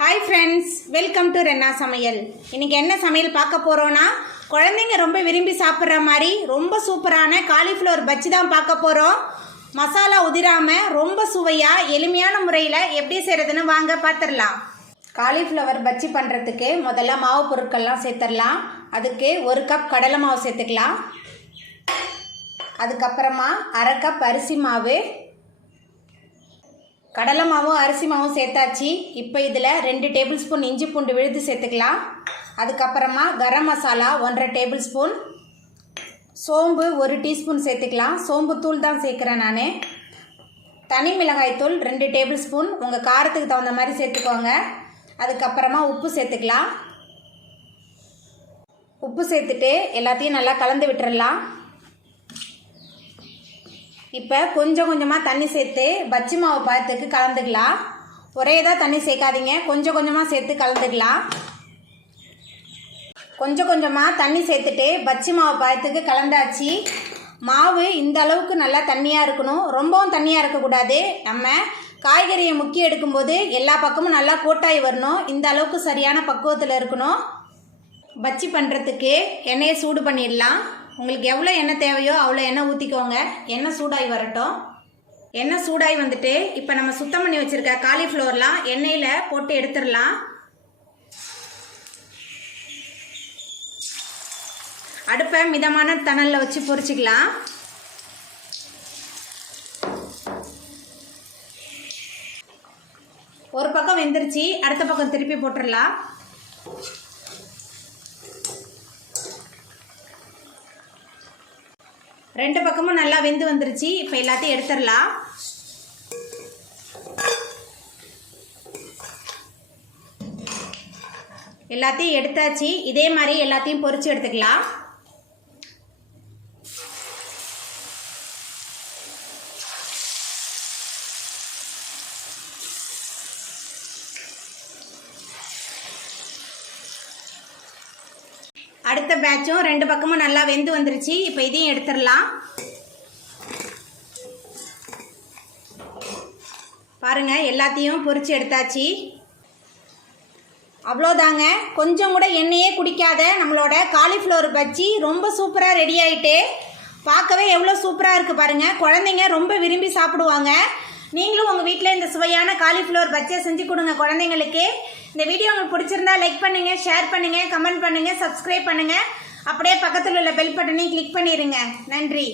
Hi friends, welcome to Renna சமையல். இன்றைக்கி என்ன சமையல் பார்க்க போகிறோன்னா, குழந்தைங்க ரொம்ப விரும்பி சாப்பிட்ற மாதிரி ரொம்ப சூப்பரான காலிஃப்ளவர் பஜ்ஜி தான் பார்க்க போகிறோம். மசாலா உதிராமல் ரொம்ப சுவையாக எளிமையான முறையில் எப்படி செய்கிறதுன்னு வாங்க பார்த்துடலாம். காலிஃப்ளவர் பஜ்ஜி பண்ணுறதுக்கு முதல்ல மாவு பொருட்கள்லாம் சேர்த்துடலாம். அதுக்கு 1 கப் கடலை மாவு சேர்த்துக்கலாம். அதுக்கப்புறமா 1/2 கப் அரிசி மாவு. கடலை மாவும் அரிசி மாவும் சேர்த்தாச்சு. இப்போ இதில் 2 டேபிள் ஸ்பூன் இஞ்சி பூண்டு விழுது சேர்த்துக்கலாம். அதுக்கப்புறமா கரம் மசாலா 1/2 டேபிள் ஸ்பூன், சோம்பு 1 டீஸ்பூன் சேர்த்துக்கலாம். சோம்பு தூள் தான் சேர்க்குறேன் நான். தனி மிளகாய் தூள் 2 டேபிள் ஸ்பூன், உங்கள் காரத்துக்கு தகுந்த மாதிரி சேர்த்துக்கோங்க. அதுக்கப்புறமா உப்பு சேர்த்துக்கலாம். உப்பு சேர்த்துட்டு எல்லாத்தையும் நல்லா கலந்து விட்டுறலாம். இப்போ கொஞ்சம் கொஞ்சமாக தண்ணி சேர்த்து பஜ்ஜி மாவு பதத்துக்கு கலந்துக்கலாம். ஒரே தான் தண்ணி சேர்க்காதீங்க, கொஞ்சம் கொஞ்சமாக சேர்த்து கலந்துக்கலாம். கொஞ்சம் கொஞ்சமாக தண்ணி சேர்த்துட்டு பஜ்ஜி மாவு பதத்துக்கு கலந்தாச்சு. மாவு இந்த அளவுக்கு நல்லா தண்ணியாக இருக்கணும், ரொம்பவும் தண்ணியாக இருக்கக்கூடாது. நம்ம காய்கறியை முக்கி எடுக்கும்போது எல்லா பக்கமும் நல்லா கோட்டாகி வரணும். இந்த அளவுக்கு சரியான பக்குவத்தில் இருக்கணும். பஜ்ஜி பண்ணுறதுக்கு எண்ணெயை சூடு பண்ணிடலாம். உங்களுக்கு எவ்வளோ எண்ணெய் தேவையோ அவ்வளோ எண்ணெய் ஊற்றிக்கோங்க. எண்ணெய் சூடாகி வரட்டும். எண்ணெய் சூடாகி வந்துட்டு இப்போ நம்ம சுத்தம் பண்ணி வச்சுருக்க காலிஃப்ளவர்லாம் எண்ணெயில் போட்டு எடுத்துடலாம். அடுப்பை மிதமான தணலில் வச்சு பொரிச்சிக்கலாம். ஒரு பக்கம் வெந்துருச்சு, அடுத்த பக்கம் திருப்பி போட்டுடலாம். ரெண்டு பக்கமும் நல்லா வெந்து வந்துருச்சு. இப்போ எல்லாத்தையும் எடுத்துடலாம். எல்லாத்தையும் எடுத்தாச்சு. இதே மாதிரி எல்லாத்தையும் பொரிச்சு எடுத்துக்கலாம். அடுத்த பேட்சும் 2 பக்கமும் நல்லா வெந்து வந்துருச்சு. இப்போ இதையும் எடுத்துடலாம். பாருங்க, எல்லாத்தையும் பொரிச்சு எடுத்தாச்சு. அவ்வளோதாங்க, கொஞ்சம் கூட எண்ணெயே குடிக்காத நம்மளோட காலிஃப்ளவர் பஜ்ஜி ரொம்ப சூப்பராக ரெடி ஆகிட்டு பார்க்கவே எவ்வளோ சூப்பராக இருக்குது பாருங்கள். குழந்தைங்க ரொம்ப விரும்பி சாப்பிடுவாங்க. நீங்களும் உங்கள் வீட்டில் இந்த சுவையான காலிஃப்ளவர் பஜ்ஜியை செஞ்சு கொடுங்க குழந்தைங்களுக்கு. இந்த வீடியோ உங்களுக்கு பிடிச்சிருந்தா லைக் பண்ணுங்கள், ஷேர் பண்ணுங்கள், கமெண்ட் பண்ணுங்கள், சப்ஸ்கிரைப் பண்ணுங்கள். அப்படியே பக்கத்தில் உள்ள பெல் பட்டனையும் கிளிக் பண்ணிடுங்க. நன்றி.